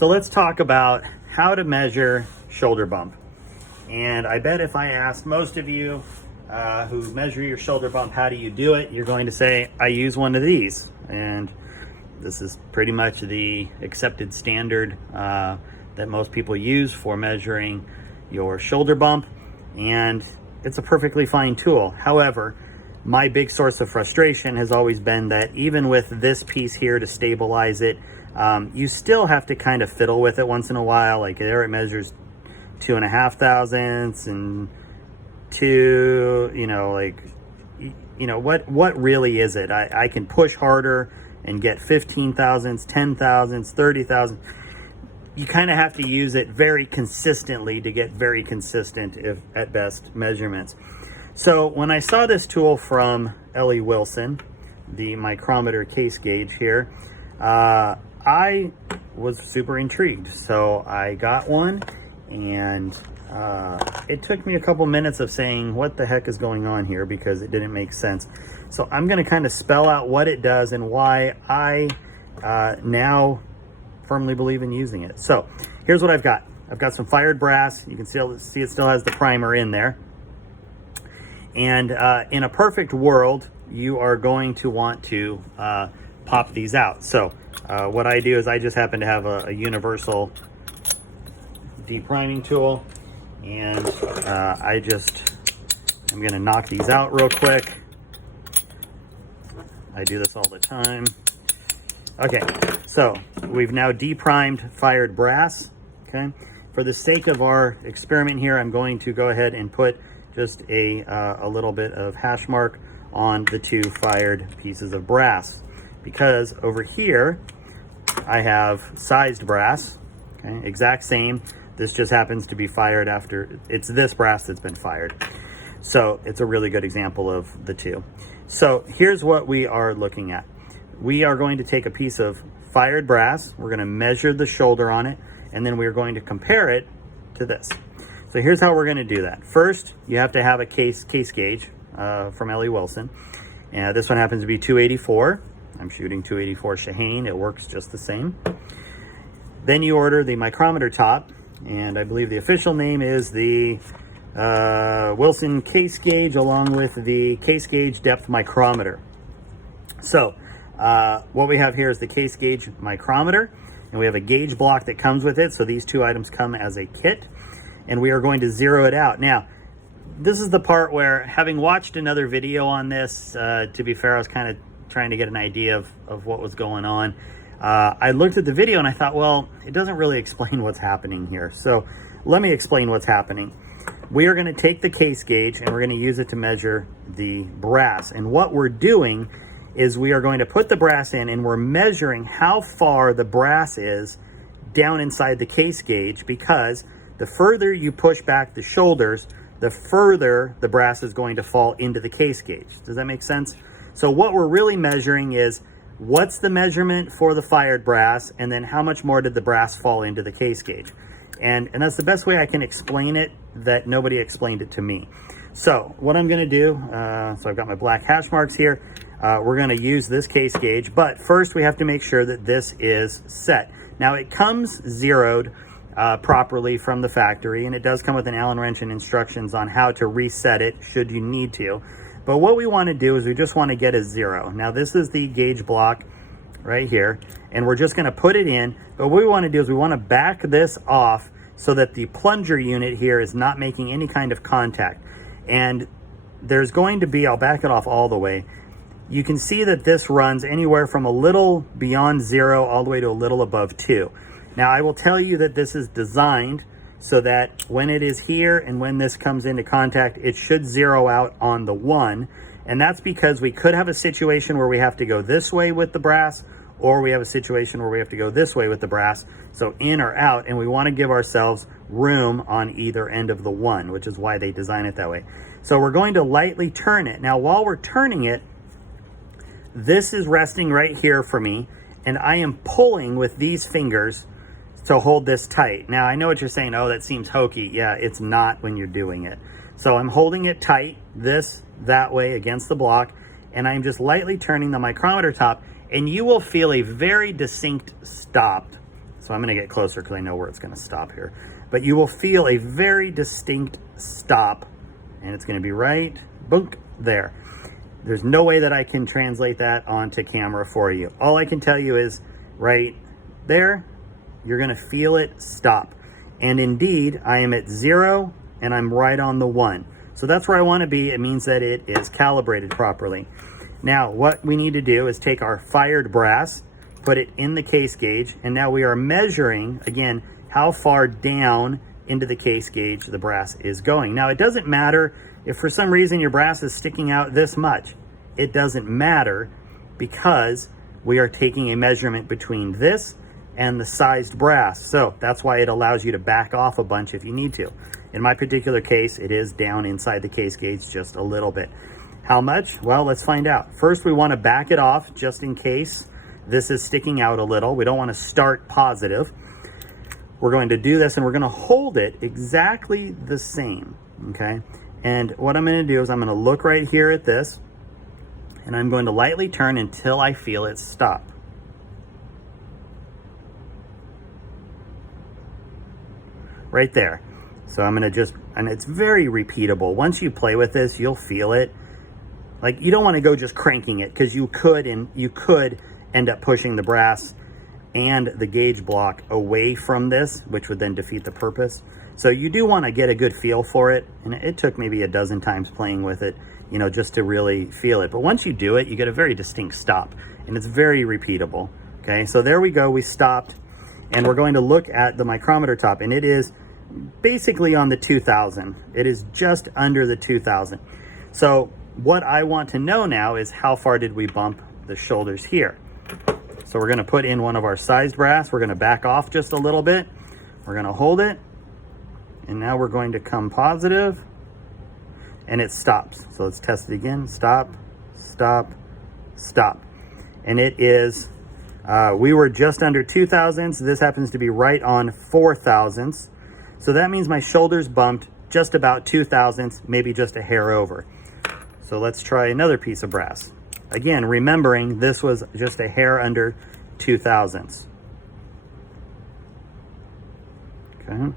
So let's talk about how to measure shoulder bump. And I bet if I asked most of you who measure your shoulder bump, how do you do it? You're going to say, I use one of these. And this is pretty much the accepted standard that most people use for measuring your shoulder bump. And it's a perfectly fine tool. However, my big source of frustration has always been that even with this piece here to stabilize it, you still have to kind of fiddle with it once in a while. Like there it measures 2.5 thousandths and 2, what really is it? I can push harder and get 15 thousandths, 10 thousandths, 30 thousandths. You kind of have to use it very consistently to get very consistent, if at best, measurements. So when I saw this tool from Ellie Wilson, the micrometer case gauge here, I was super intrigued. So I got one, and it took me a couple minutes of saying, what the heck is going on here? Because it didn't make sense. So I'm going to kind of spell out what it does and why I now firmly believe in using it. So here's what I've got. I've got some fired brass. You can see it still has the primer in there. And in a perfect world, you are going to want to pop these out. So what I do is I just happen to have a universal depriming tool, and I'm going to knock these out real quick. I do this all the time. Okay, so we've now deprimed fired brass. Okay, for the sake of our experiment here, I'm going to go ahead and put just a little bit of hash mark on the two fired pieces of brass, because over here I have sized brass. Okay, exact same. This just happens to be fired after, it's this brass that's been fired. So it's a really good example of the two. So here's what we are looking at. We are going to take a piece of fired brass, we're going to measure the shoulder on it, and then we're going to compare it to this. So here's how we're going to do that. First, you have to have a case gauge from Ellie Wilson. And this one happens to be 284. I'm shooting 284 Shaheen. It works just the same. Then you order the micrometer top, and I believe the official name is the Wilson case gauge, along with the case gauge depth micrometer. So what we have here is the case gauge micrometer, and we have a gauge block that comes with it. So these two items come as a kit, and we are going to zero it out. Now, this is the part where, having watched another video on this, to be fair, I was kind of trying to get an idea of what was going on. I looked at the video and I thought, well, it doesn't really explain what's happening here. So let me explain what's happening. We are going to take the case gauge and we're going to use it to measure the brass. And what we're doing is we are going to put the brass in, and we're measuring how far the brass is down inside the case gauge, because the further you push back the shoulders, the further the brass is going to fall into the case gauge. Does that make sense? So what we're really measuring is, what's the measurement for the fired brass, and then how much more did the brass fall into the case gauge? And that's the best way I can explain it, that nobody explained it to me. So what I'm going to do, so I've got my black hash marks here. We're going to use this case gauge, but first we have to make sure that this is set. Now it comes zeroed properly from the factory, and it does come with an Allen wrench and instructions on how to reset it should you need to. But what we want to do is we just want to get a 0. Now this is the gauge block right here, and we're just going to put it in. But what we want to do is we want to back this off so that the plunger unit here is not making any kind of contact. And there's going to be, I'll back it off all the way. You can see that this runs anywhere from a little beyond 0 all the way to a little above 2. Now I will tell you that this is designed so that when it is here and when this comes into contact, it should zero out on the 1. And that's because we could have a situation where we have to go this way with the brass, or we have a situation where we have to go this way with the brass, so in or out, and we want to give ourselves room on either end of the 1, which is why they design it that way. So we're going to lightly turn it. Now while we're turning it, this is resting right here for me, and I am pulling with these fingers to hold this tight. Now I know what you're saying, oh, that seems hokey. Yeah, it's not when you're doing it. So I'm holding it tight, that way against the block, and I'm just lightly turning the micrometer top, and you will feel a very distinct stop So I'm going to get closer because I know where it's going to stop here. But you will feel a very distinct stop, and it's going to be right, boom, there. There's no way that I can translate that onto camera for you. All I can tell you is right there, you're going to feel it stop. And indeed, I am at 0 and I'm right on the 1. So that's where I want to be. It means that it is calibrated properly. Now, what we need to do is take our fired brass, put it in the case gauge, and now we are measuring, again, how far down into the case gauge the brass is going. Now, it doesn't matter if for some reason your brass is sticking out this much. It doesn't matter because we are taking a measurement between this and the sized brass. So that's why it allows you to back off a bunch if you need to. In my particular case, it is down inside the case gauge just a little bit. How much? Well, let's find out. First, we want to back it off just in case this is sticking out a little. We don't want to start positive. We're going to do this and we're going to hold it exactly the same, okay? And what I'm going to do is I'm going to look right here at this and I'm going to lightly turn until I feel it stop. Right there. So I'm going to and it's very repeatable. Once you play with this, you'll feel it. Like, you don't want to go just cranking it because you could end up pushing the brass and the gauge block away from this, which would then defeat the purpose. So you do want to get a good feel for it. And it took maybe a dozen times playing with it, you know, just to really feel it. But once you do it, you get a very distinct stop and it's very repeatable. Okay, so there we go. We stopped and we're going to look at the micrometer top, and it is basically on the 2000. It is just under the 2000. So what I want to know now is how far did we bump the shoulders here? So we're going to put in one of our sized brass. We're going to back off just a little bit. We're going to hold it. And now we're going to come positive. And it stops. So let's test it again. Stop, stop, stop. And it is, we were just under 2 thousandths. This happens to be right on 4 thousandths. So that means my shoulders bumped just about 2 thousandths, maybe just a hair over. So let's try another piece of brass. Again, remembering this was just a hair under 2 thousandths. Okay.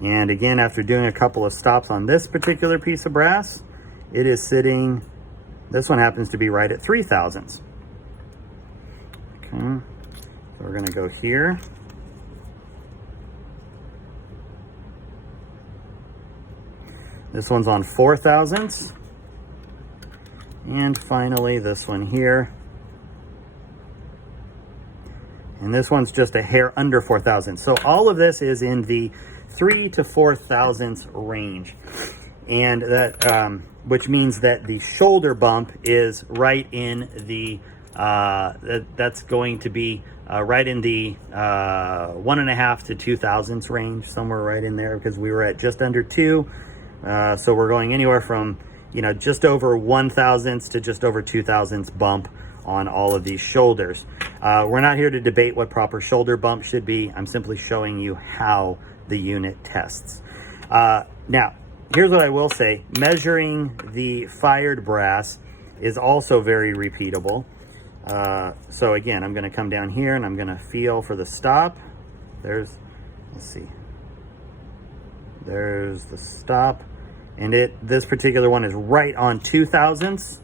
And again, after doing a couple of stops on this particular piece of brass, it is sitting, this one happens to be right at 3 thousandths. Okay. So we're going to go here. This one's on 4 thousandths. And finally, this one here. And this one's just a hair under 4 thousandths. So all of this is in the 3 to 4 thousandths range. And that, which means that the shoulder bump is right in the, that's going to be right in the 1.5 to 2 thousandths range, somewhere right in there, because we were at just under 2. So we're going anywhere from, you know, just over 1 thousandths to just over 2 thousandths bump on all of these shoulders. We're not here to debate what proper shoulder bump should be. I'm simply showing you how the unit tests. Now, here's what I will say. Measuring the fired brass is also very repeatable. So again, I'm going to come down here and I'm going to feel for the stop. Let's see. There's the stop. And this particular one is right on 2 thousandths.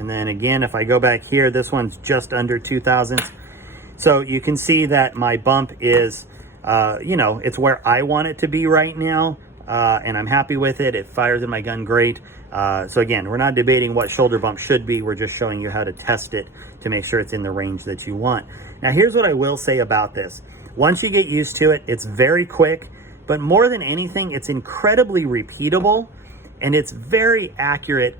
And then again, if I go back here, this one's just under 2 thousandths. So you can see that my bump is, you know, it's where I want it to be right now. And I'm happy with it. It fires in my gun great. So again, we're not debating what shoulder bump should be. We're just showing you how to test it to make sure it's in the range that you want. Now, here's what I will say about this. Once you get used to it, it's very quick. But more than anything, it's incredibly repeatable and it's very accurate,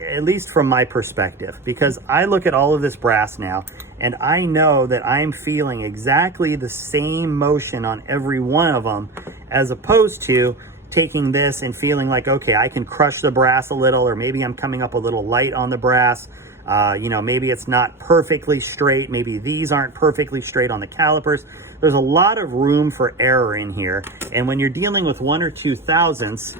at least from my perspective, because I look at all of this brass now and I know that I'm feeling exactly the same motion on every one of them, as opposed to taking this and feeling like, okay, I can crush the brass a little, or maybe I'm coming up a little light on the brass. You know, maybe it's not perfectly straight. Maybe these aren't perfectly straight on the calipers. There's a lot of room for error in here. And when you're dealing with 1 or 2 thousandths,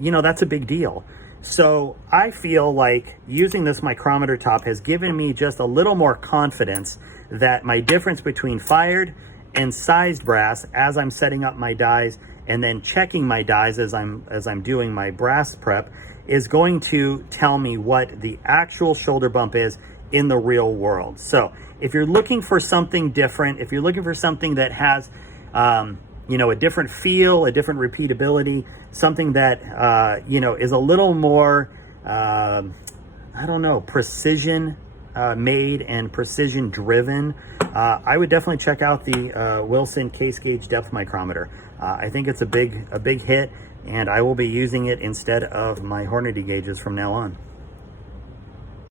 you know, that's a big deal. So I feel like using this micrometer top has given me just a little more confidence that my difference between fired and sized brass as I'm setting up my dies and then checking my dies as I'm doing my brass prep is going to tell me what the actual shoulder bump is in the real world. So if you're looking for something different, if you're looking for something that has you know, a different feel, a different repeatability, something that, you know, is a little more, I don't know, precision made and precision driven, I would definitely check out the Wilson case gauge depth micrometer. I think it's a big hit, and I will be using it instead of my Hornady gauges from now on.